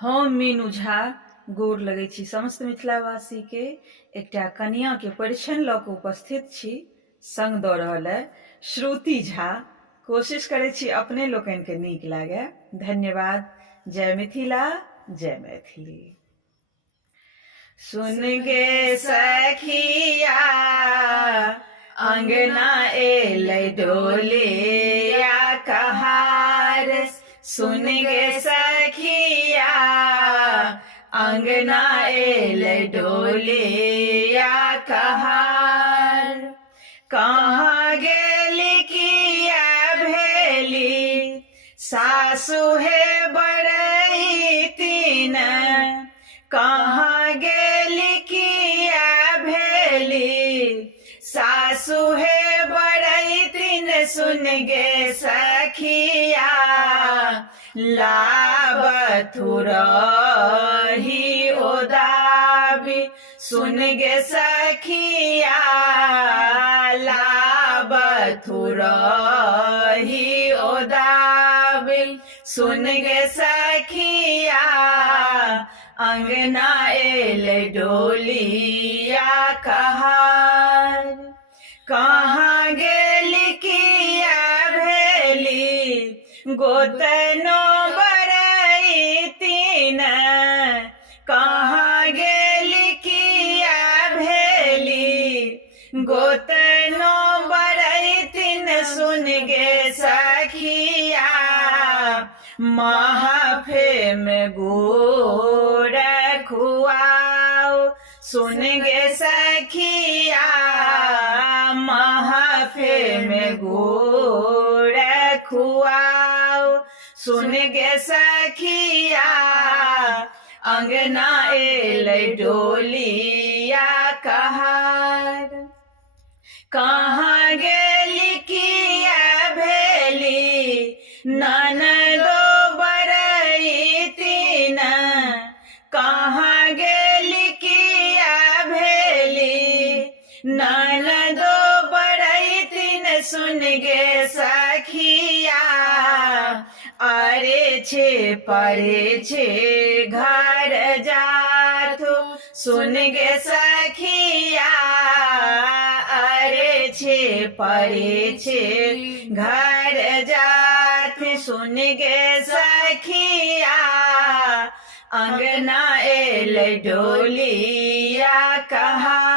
हम मीनू झा गोर लगै छी समस्त मिथिलावासी के। एकटा कन्या के परिछन लऽ कऽ उपस्थित छी। संग दऽ रहल है श्रुति झा। कोशिश करै छी अपने लोकनि के नीक लागे। धन्यवाद। जय मिथिला, जय मैथिली। सुन गे सखिया अंगना एलै डोलिया कहार। सुन गे सखिया अंगना एलै डोलिया कहार। कहाँ गेली किया भेली सासु हे बड़ई तीन। कहाँ गेली किया भेली सासु हे बड़ई तीन। सुन गे सखिया लाबथुर ही ओदाबी। सुन गे सखिया लाबथुर ही ओदाबी। सुन गे सखिया अंगना एलै डोलिया कहार। कहाँ गेली किया भेली गोतनो बड़ई तीन। कहाँ गेली किया भेली गोतनो बड़ई तीन। सुन गे सखिया महफे में गुड़ खुआओ। सुन गे सखिया महफे में गुड़ खुआओ। सुन गे सखिया अंगना एलै डोलिया कहार। कहाँ गेली किया भेली ननदो बड़ई तीन। कहाँ गेली किया भेली ननदो बड़ई तीन। सुन गे सखिया अरे छे परे छे घर जाथु। सुन गे सखिया अरे छे परे छे घर जाथ। सुन गे सखिया अंगना एलै डोलिया कहार।